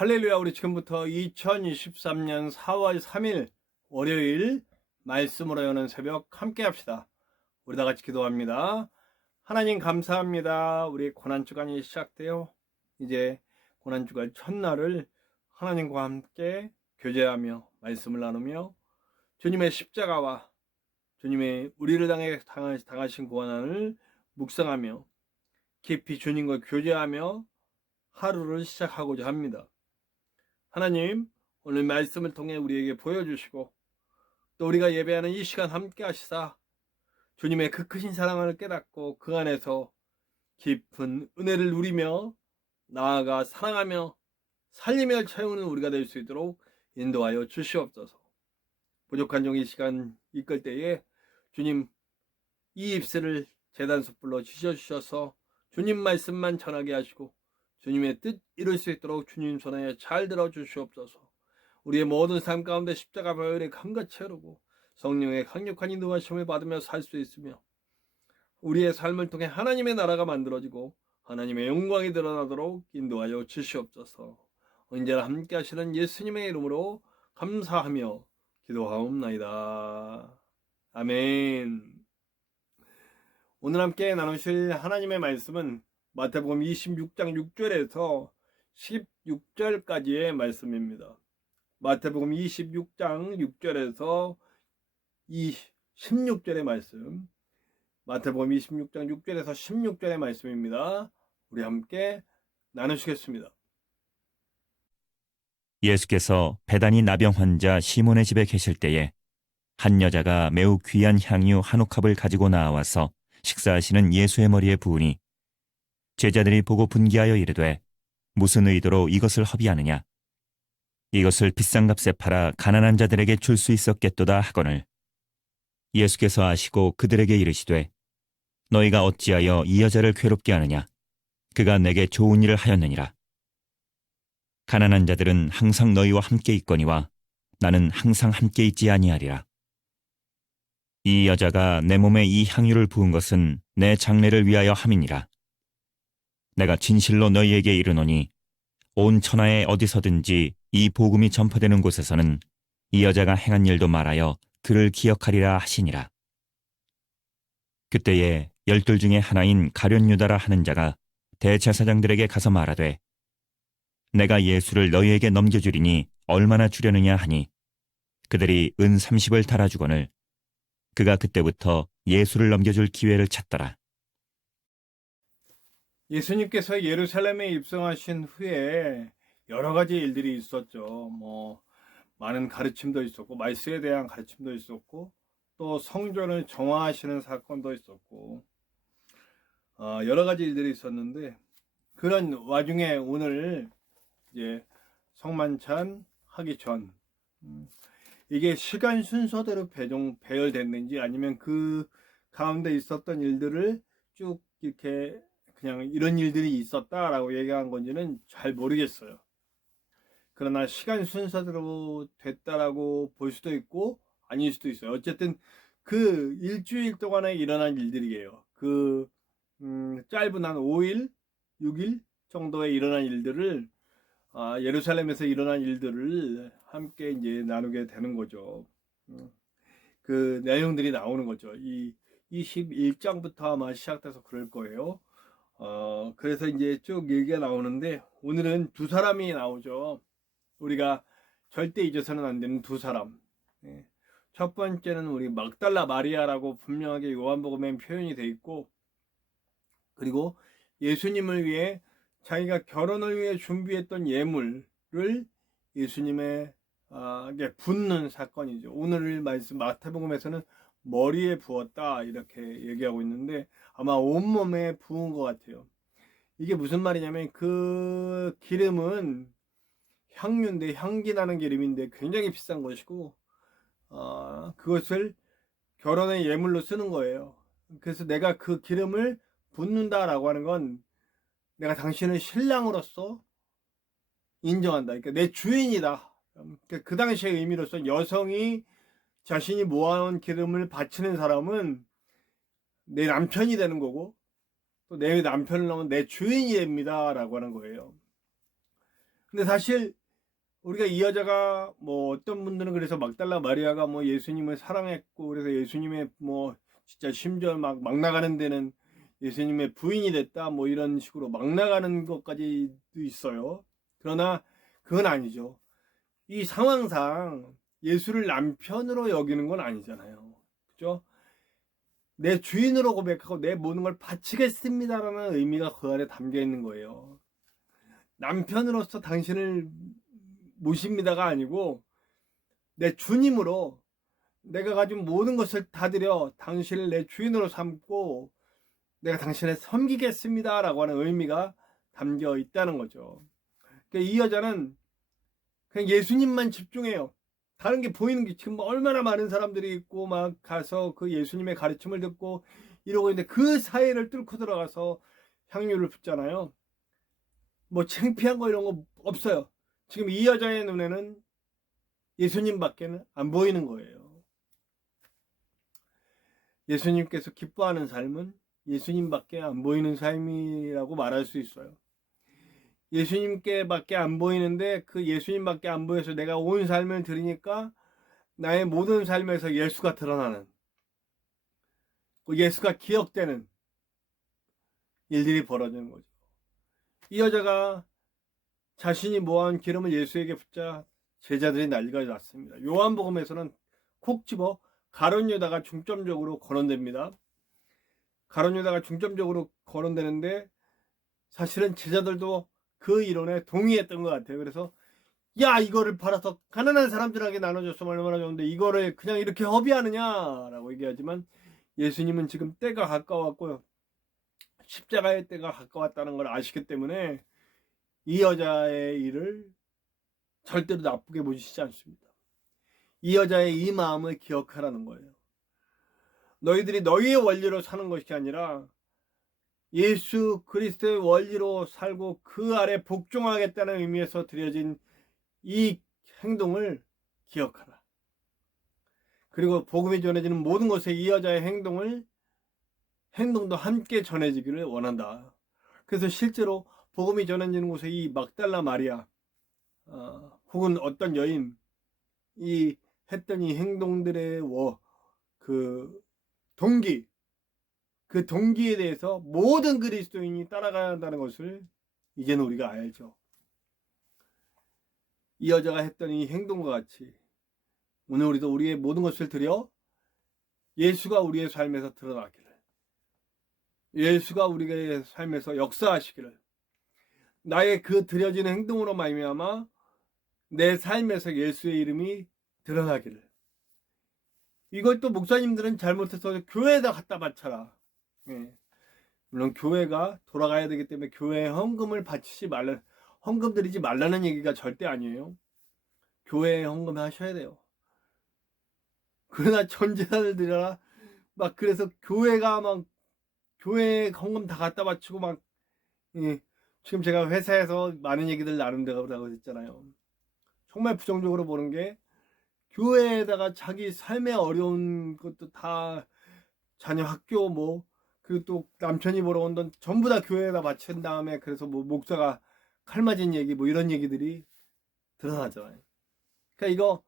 할렐루야. 우리 지금부터 2023년 4월 3일 월요일 말씀으로 여는 새벽 함께 합시다. 우리 다 같이 기도합니다. 하나님 감사합니다. 우리 고난주간이 시작되어 이제 고난주간 첫날을 하나님과 함께 교제하며 말씀을 나누며 주님의 십자가와 주님의 우리를 당해 당하신 고난을 묵상하며 깊이 주님과 교제하며 하루를 시작하고자 합니다. 하나님, 오늘 말씀을 통해 우리에게 보여주시고 또 우리가 예배하는 이 시간 함께 하시사 주님의 그 크신 사랑을 깨닫고 그 안에서 깊은 은혜를 누리며 나아가 사랑하며 살리며 채우는 우리가 될 수 있도록 인도하여 주시옵소서. 부족한 종 이 시간 이끌 때에 주님 이 입술을 제단 숯불로 지져주셔서 주님 말씀만 전하게 하시고 주님의 뜻 이룰 수 있도록 주님 손에 잘 들어주시옵소서. 우리의 모든 삶 가운데 십자가 보혈에 감같이 흐르고 성령의 강력한 인도하심을 받으며 살 수 있으며 우리의 삶을 통해 하나님의 나라가 만들어지고 하나님의 영광이 드러나도록 인도하여 주시옵소서. 언제나 함께 하시는 예수님의 이름으로 감사하며 기도하옵나이다. 아멘. 오늘 함께 나누실 하나님의 말씀은 마태복음 26장 6절에서 16절까지의 말씀입니다. 마태복음 26장 6절에서 16절의 말씀, 마태복음 26장 6절에서 16절의 말씀입니다. 우리 함께 나누시겠습니다. 예수께서 베다니 나병 환자 시몬의 집에 계실 때에 한 여자가 매우 귀한 향유 한 옥합을 가지고 나와서 식사하시는 예수의 머리에 부으니 제자들이 보고 분기하여 이르되 무슨 의도로 이것을 허비하느냐? 이것을 비싼 값에 팔아 가난한 자들에게 줄 수 있었겠도다 하거늘 예수께서 아시고 그들에게 이르시되 너희가 어찌하여 이 여자를 괴롭게 하느냐? 그가 내게 좋은 일을 하였느니라. 가난한 자들은 항상 너희와 함께 있거니와 나는 항상 함께 있지 아니하리라. 이 여자가 내 몸에 이 향유를 부은 것은 내 장례를 위하여 함이니라. 내가 진실로 너희에게 이르노니 온 천하에 어디서든지 이 복음이 전파되는 곳에서는 이 여자가 행한 일도 말하여 그를 기억하리라 하시니라. 그때에 12 중에 하나인 가룟 유다라 하는 자가 대제사장들에게 가서 말하되 내가 예수를 너희에게 넘겨주리니 얼마나 주려느냐 하니 그들이 은 30을 달아주거늘 그가 그때부터 예수를 넘겨줄 기회를 찾더라. 예수님께서 예루살렘에 입성하신 후에 여러 가지 일들이 있었죠. 많은 가르침도 있었고 말씀에 대한 가르침도 있었고 또 성전을 정화하시는 사건도 있었고 여러 가지 일들이 있었는데 그런 와중에 오늘 이제 성만찬 하기 전 이게 시간 순서대로 배열됐는지 아니면 그 가운데 있었던 일들을 쭉 이렇게 그냥 이런 일들이 있었다라고 얘기한 건지는 잘 모르겠어요. 그러나 시간 순서대로 됐다라고 볼 수도 있고 아닐 수도 있어요. 어쨌든 그 일주일 동안에 일어난 일들이에요. 짧은 한 5일, 6일 정도에 일어난 일들을 예루살렘에서 일어난 일들을 함께 이제 나누게 되는 거죠. 그 내용들이 나오는 거죠. 이 21장부터 아마 시작돼서 그럴 거예요. 그래서 이제 쭉 얘기가 나오는데 오늘은 두 사람이 나오죠. 우리가 절대 잊어서는 안 되는 두 사람. 첫 번째는 우리 막달라 마리아라고 분명하게 요한복음에 표현이 돼 있고 그리고 예수님을 위해 자기가 결혼을 위해 준비했던 예물을 예수님의 붓는 사건이죠. 오늘 말씀 마태복음에서는 머리에 부었다 이렇게 얘기하고 있는데 아마 온몸에 부은 것 같아요. 이게 무슨 말이냐면 그 기름은 향유인데 향기 나는 기름인데 굉장히 비싼 것이고 그것을 결혼의 예물로 쓰는 거예요. 그래서 내가 그 기름을 붓는다라고 하는 건 내가 당신을 신랑으로서 인정한다. 그러니까 내 주인이다. 그 당시의 의미로서 여성이 자신이 모아놓은 기름을 바치는 사람은 내 남편이 되는 거고 또 내 남편을 넣으면 내 주인이 됩니다 라고 하는 거예요. 근데 사실 우리가 이 여자가 뭐 어떤 분들은 그래서 막달라 마리아가 뭐 예수님을 사랑했고 그래서 예수님의 뭐 진짜 심지어 막 나가는 데는 예수님의 부인이 됐다 뭐 이런 식으로 막 나가는 것까지도 있어요. 그러나 그건 아니죠. 이 상황상 예수를 남편으로 여기는 건 아니잖아요. 그죠? 내 주인으로 고백하고 내 모든 걸 바치겠습니다라는 의미가 그 안에 담겨 있는 거예요. 남편으로서 당신을 모십니다가 아니고 내 주님으로 내가 가진 모든 것을 다 드려 당신을 내 주인으로 삼고 내가 당신을 섬기겠습니다라고 하는 의미가 담겨 있다는 거죠. 그러니까 이 여자는 그냥 예수님만 집중해요. 다른 게 보이는 게 지금 얼마나 많은 사람들이 있고 막 가서 그 예수님의 가르침을 듣고 이러고 있는데 그 사이를 뚫고 들어가서 향유를 붓잖아요. 뭐 창피한 거 이런 거 없어요. 지금 이 여자의 눈에는 예수님밖에는 안 보이는 거예요. 예수님께서 기뻐하는 삶은 예수님밖에 안 보이는 삶이라고 말할 수 있어요. 예수님께밖에 안 보이는데 그 예수님밖에 안 보여서 내가 온 삶을 들으니까 나의 모든 삶에서 예수가 드러나는, 예수가 기억되는 일들이 벌어지는 거죠. 이 여자가 자신이 모아온 기름을 예수에게 붓자 제자들이 난리가 났습니다. 요한복음에서는 콕 집어 가룟 유다가 중점적으로 거론됩니다. 가룟 유다가 중점적으로 거론되는데 사실은 제자들도 그 이론에 동의했던 것 같아요. 그래서 야 이거를 팔아서 가난한 사람들에게 나눠줬으면 얼마나 좋은데 이거를 그냥 이렇게 허비하느냐라고 얘기하지만 예수님은 지금 때가 가까웠고요. 십자가의 때가 가까웠다는 걸 아시기 때문에 이 여자의 일을 절대로 나쁘게 보시지 않습니다. 이 여자의 이 마음을 기억하라는 거예요. 너희들이 너희의 원리로 사는 것이 아니라 예수 그리스도의 원리로 살고 그 아래 복종하겠다는 의미에서 드려진 이 행동을 기억하라. 그리고 복음이 전해지는 모든 곳에 이 여자의 행동도 함께 전해지기를 원한다. 그래서 실제로 복음이 전해지는 곳에 이 막달라 마리아 혹은 어떤 여인이 했던 이 행동들의 그 동기에 대해서 모든 그리스도인이 따라가야 한다는 것을 이제는 우리가 알죠. 이 여자가 했던 이 행동과 같이 오늘 우리도 우리의 모든 것을 드려 예수가 우리의 삶에서 드러나기를, 예수가 우리의 삶에서 역사하시기를, 나의 그 드려지는 행동으로 말미암아 내 삶에서 예수의 이름이 드러나기를. 이걸 또 목사님들은 잘못해서 교회에다 갖다 바쳐라. 예. 물론 교회가 돌아가야 되기 때문에 교회에 헌금을 바치지 말라, 헌금 드리지 말라는 얘기가 절대 아니에요. 교회에 헌금 하셔야 돼요. 그러나 전 재산을 드려라. 막 그래서 교회가 막 교회에 헌금 다 갖다 바치고 막 예. 지금 제가 회사에서 많은 얘기들 나눈다고 했잖아요. 정말 부정적으로 보는 게 교회에다가 자기 삶의 어려운 것도 다 자녀 학교 뭐 그리고 또 남편이 벌어온 돈 전부 다 교회에다 바친 다음에 그래서 뭐 목사가 칼 맞은 얘기 뭐 이런 얘기들이 드러나잖아요. 그러니까 이거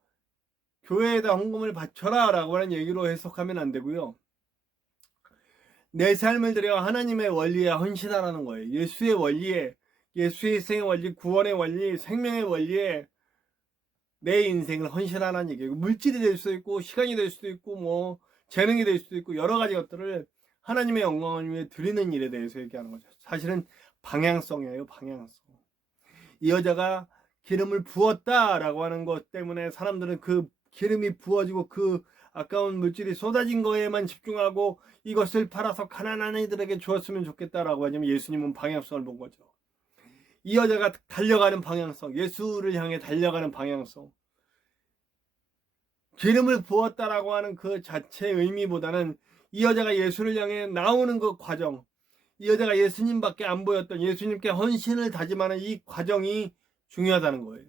교회에다 헌금을 바쳐라 라고 하는 얘기로 해석하면 안 되고요. 내 삶을 들여 하나님의 원리에 헌신하라는 거예요. 예수의 원리에, 예수의 희생의 원리, 구원의 원리, 생명의 원리에 내 인생을 헌신하라는 얘기예요. 물질이 될 수도 있고 시간이 될 수도 있고 뭐 재능이 될 수도 있고 여러 가지 것들을 하나님의 영광을 위해 드리는 일에 대해서 얘기하는 거죠. 사실은 방향성이에요. 방향성. 이 여자가 기름을 부었다라고 하는 것 때문에 사람들은 그 기름이 부어지고 그 아까운 물질이 쏟아진 거에만 집중하고 이것을 팔아서 가난한 이들에게 주었으면 좋겠다라고 하지만 예수님은 방향성을 본 거죠. 이 여자가 달려가는 방향성, 예수를 향해 달려가는 방향성, 기름을 부었다라고 하는 그 자체의 의미보다는 이 여자가 예수를 향해 나오는 그 과정, 이 여자가 예수님밖에 안 보였던 예수님께 헌신을 다짐하는 이 과정이 중요하다는 거예요.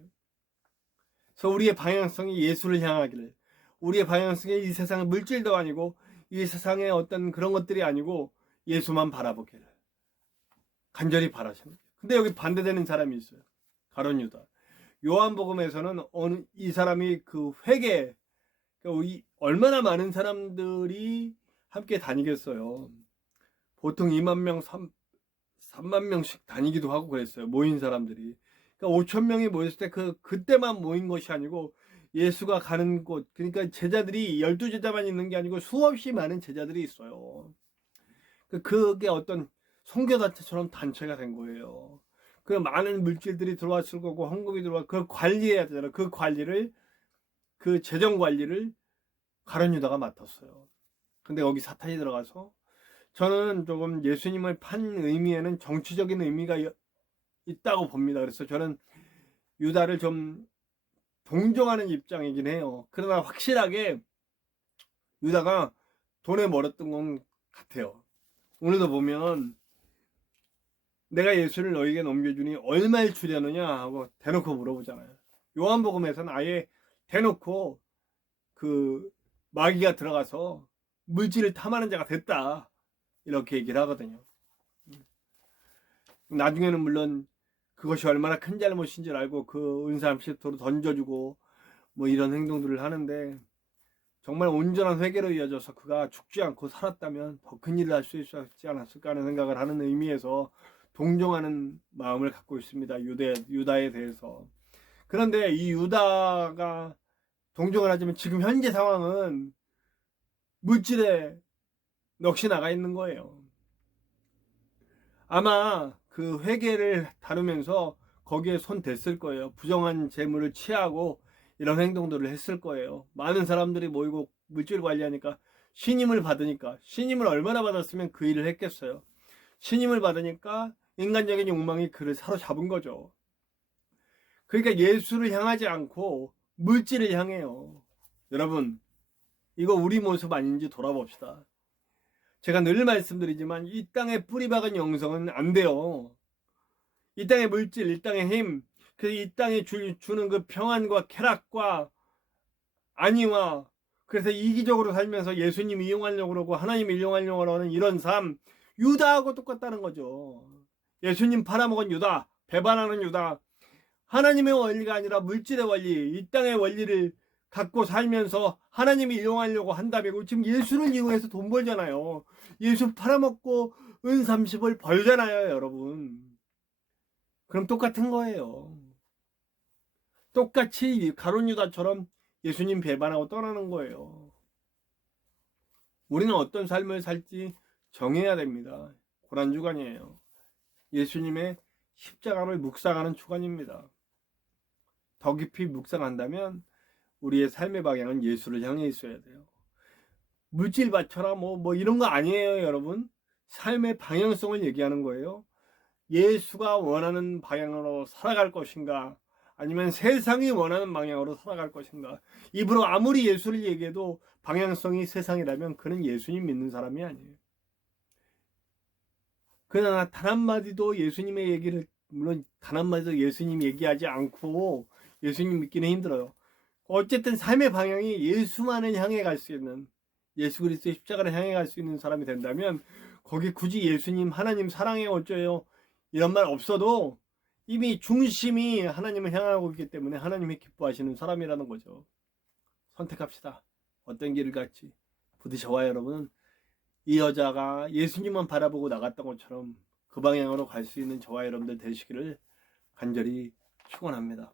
그래서 우리의 방향성이 예수를 향하기를, 우리의 방향성이 이 세상의 물질도 아니고 이 세상의 어떤 그런 것들이 아니고 예수만 바라보기를 간절히 바라십니다. 근데 여기 반대되는 사람이 있어요. 가룟 유다. 요한복음에서는 이 사람이 그 회개, 얼마나 많은 사람들이 함께 다니겠어요. 보통 2만 명, 3만 명씩 다니기도 하고 그랬어요. 모인 사람들이. 그러니까 5천 명이 모였을 때 그때만 모인 것이 아니고 예수가 가는 곳, 그러니까 제자들이 12제자만 있는 게 아니고 수없이 많은 제자들이 있어요. 그게 어떤 선교단체처럼 단체가 된 거예요. 그 많은 물질들이 들어왔을 거고 헌금이 들어와 그걸 관리해야 되잖아요. 그 관리를, 그 재정 관리를 가룟 유다가 맡았어요. 근데 여기 사탄이 들어가서, 저는 조금 예수님을 판 의미에는 정치적인 의미가 있다고 봅니다. 그래서 저는 유다를 좀 동정하는 입장이긴 해요. 그러나 확실하게 유다가 돈에 멀었던 건 같아요. 오늘도 보면 내가 예수를 너에게 넘겨주니 얼마를 주려느냐 하고 대놓고 물어보잖아요. 요한복음에서는 아예 대놓고 그 마귀가 들어가서 물질을 탐하는 자가 됐다, 이렇게 얘기를 하거든요. 나중에는 물론 그것이 얼마나 큰 잘못인 줄 알고 그 은사 30도로 던져주고 뭐 이런 행동들을 하는데, 정말 온전한 회개로 이어져서 그가 죽지 않고 살았다면 더 큰 일을 할 수 있었지 않았을까 하는 생각을 하는 의미에서 동정하는 마음을 갖고 있습니다. 유다에 대해서. 그런데 이 유다가 동정을 하지만 지금 현재 상황은 물질에 넋이 나가 있는 거예요. 아마 그 회개를 다루면서 거기에 손 댔을 거예요. 부정한 재물을 취하고 이런 행동들을 했을 거예요. 많은 사람들이 모이고 물질 관리하니까, 신임을 받으니까, 신임을 얼마나 받았으면 그 일을 했겠어요. 신임을 받으니까 인간적인 욕망이 그를 사로잡은 거죠. 그러니까 예수를 향하지 않고 물질을 향해요. 여러분, 이거 우리 모습 아닌지 돌아봅시다. 제가 늘 말씀드리지만 이 땅에 뿌리 박은 영성은 안 돼요. 이 땅의 물질, 이 땅의 힘, 이 땅에 주는 그 평안과 쾌락과 안위와, 그래서 이기적으로 살면서 예수님 이용하려고 그러고 하나님 이용하려고 하는 이런 삶, 유다하고 똑같다는 거죠. 예수님 팔아먹은 유다, 배반하는 유다, 하나님의 원리가 아니라 물질의 원리, 이 땅의 원리를 갖고 살면서 하나님이 이용하려고 한다며 지금 예수를 이용해서 돈 벌잖아요. 예수 팔아먹고 은 30을 벌잖아요, 여러분. 그럼 똑같은 거예요. 똑같이 가룟 유다처럼 예수님 배반하고 떠나는 거예요. 우리는 어떤 삶을 살지 정해야 됩니다. 고난주간이에요. 예수님의 십자가를 묵상하는 주간입니다. 더 깊이 묵상한다면 우리의 삶의 방향은 예수를 향해 있어야 돼요. 물질 바쳐라 뭐 이런 거 아니에요, 여러분. 삶의 방향성을 얘기하는 거예요. 예수가 원하는 방향으로 살아갈 것인가, 아니면 세상이 원하는 방향으로 살아갈 것인가. 입으로 아무리 예수를 얘기해도 방향성이 세상이라면 그는 예수님 믿는 사람이 아니에요. 그러나 단 한마디도 예수님의 얘기를, 물론 단 한마디도 예수님 얘기하지 않고 예수님 믿기는 힘들어요. 어쨌든 삶의 방향이 예수만을 향해 갈 수 있는, 예수 그리스도의 십자가를 향해 갈 수 있는 사람이 된다면, 거기 굳이 예수님, 하나님 사랑해 어쩌요 이런 말 없어도 이미 중심이 하나님을 향하고 있기 때문에 하나님이 기뻐하시는 사람이라는 거죠. 선택합시다. 어떤 길을 갈지. 부디 저와 여러분은 이 여자가 예수님만 바라보고 나갔던 것처럼 그 방향으로 갈 수 있는 저와 여러분들 되시기를 간절히 축원합니다.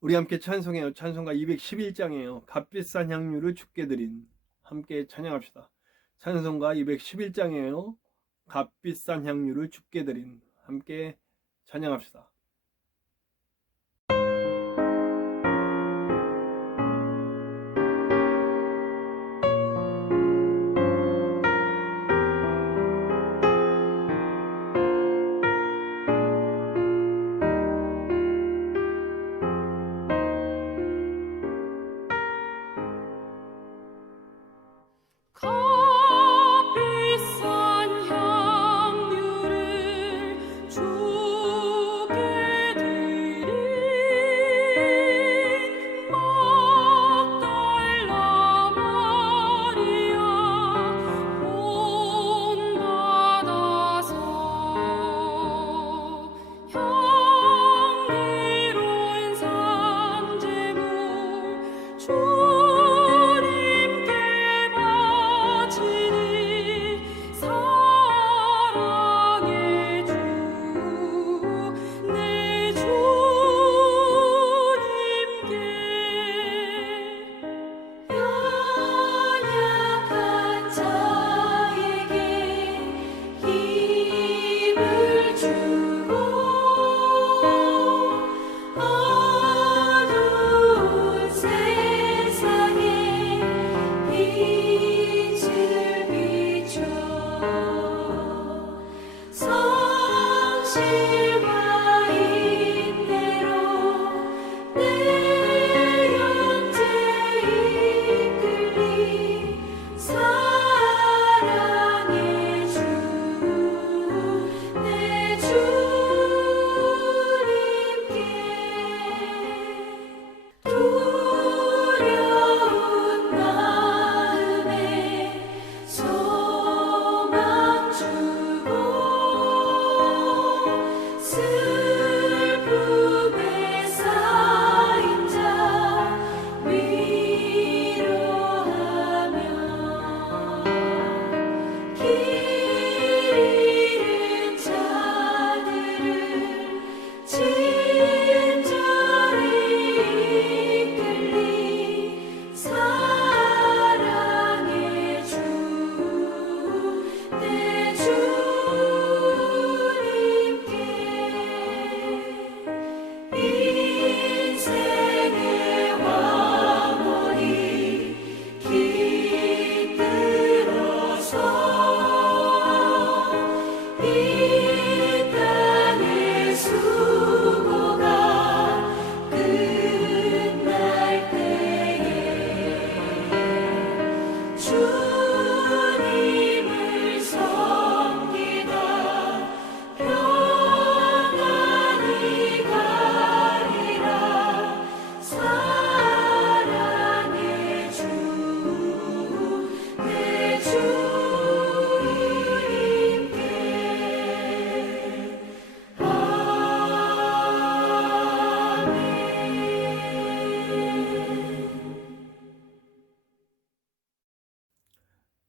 우리 함께 찬송해요. 찬송가 211장이에요. 값비싼 향유를 주께 드린. 함께 찬양합시다. 찬송가 211장이에요. 값비싼 향유를 주께 드린. 함께 찬양합시다. 값비싼 향유를 주께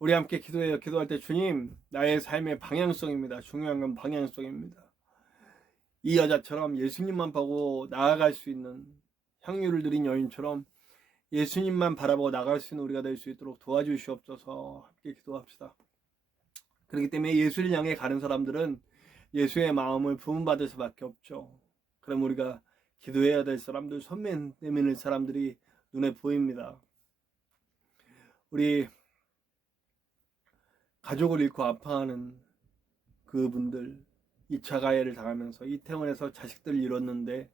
우리 함께 기도해요. 기도할 때 주님, 나의 삶의 방향성입니다. 중요한 건 방향성입니다. 이 여자처럼 예수님만 보고 나아갈 수 있는 향유를 드린 여인처럼 예수님만 바라보고 나갈 수 있는 우리가 될 수 있도록 도와주시옵소서. 함께 기도합시다. 그렇기 때문에 예수를 향해 가는 사람들은 예수의 마음을 부음받을 수밖에 없죠. 그럼 우리가 기도해야 될 사람들, 손 내미는 사람들이 눈에 보입니다. 우리 가족을 잃고 아파하는 그분들, 2차 가해를 당하면서 이태원에서 자식들을 잃었는데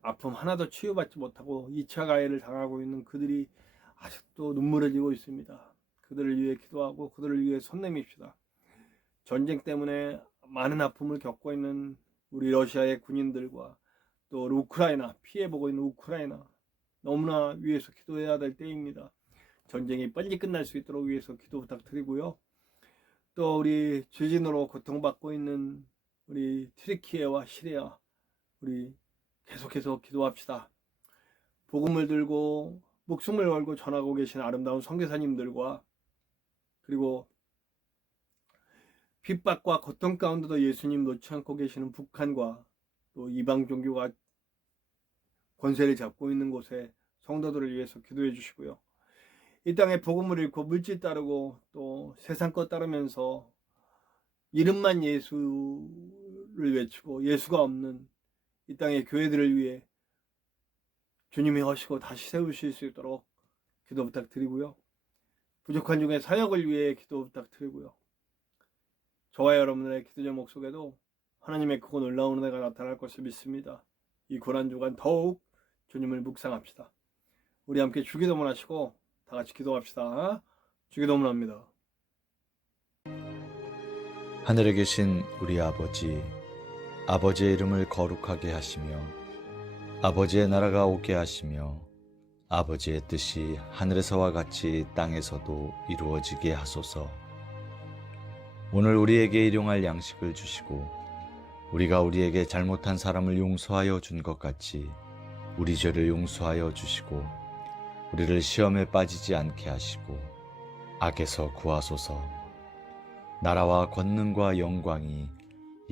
아픔 하나도 치유받지 못하고 2차 가해를 당하고 있는 그들이 아직도 눈물을 흘리고 있습니다. 그들을 위해 기도하고 그들을 위해 손 내밉시다. 전쟁 때문에 많은 아픔을 겪고 있는 우리 러시아의 군인들과 또 우크라이나, 피해보고 있는 우크라이나, 너무나 위해서 기도해야 될 때입니다. 전쟁이 빨리 끝날 수 있도록 위해서 기도 부탁드리고요. 또 우리 지진으로 고통받고 있는 우리 튀르키예와 시리아, 우리 계속해서 기도합시다. 복음을 들고 목숨을 걸고 전하고 계신 아름다운 선교사님들과 그리고 핍박과 고통 가운데도 예수님 놓지 않고 계시는 북한과 또 이방 종교가 권세를 잡고 있는 곳에 성도들을 위해서 기도해 주시고요. 이 땅에 복음을 잃고 물질 따르고 또 세상 것 따르면서 이름만 예수를 외치고 예수가 없는 이 땅의 교회들을 위해 주님이 하시고 다시 세우실 수 있도록 기도 부탁드리고요. 부족한 중에 사역을 위해 기도 부탁드리고요. 저와 여러분들의 기도 제목 속에도 하나님의 크고 놀라운 은혜가 나타날 것을 믿습니다. 이 고난주간 더욱 주님을 묵상합시다. 우리 함께 주기도문 하시고 다 같이 기도합시다. 주기도문 합니다. 하늘에 계신 우리 아버지, 아버지의 이름을 거룩하게 하시며 아버지의 나라가 오게 하시며 아버지의 뜻이 하늘에서와 같이 땅에서도 이루어지게 하소서. 오늘 우리에게 일용할 양식을 주시고 우리가 우리에게 잘못한 사람을 용서하여 준 것 같이 우리 죄를 용서하여 주시고 우리를 시험에 빠지지 않게 하시고 악에서 구하소서. 나라와 권능과 영광이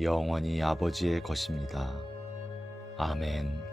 영원히 아버지의 것입니다. 아멘.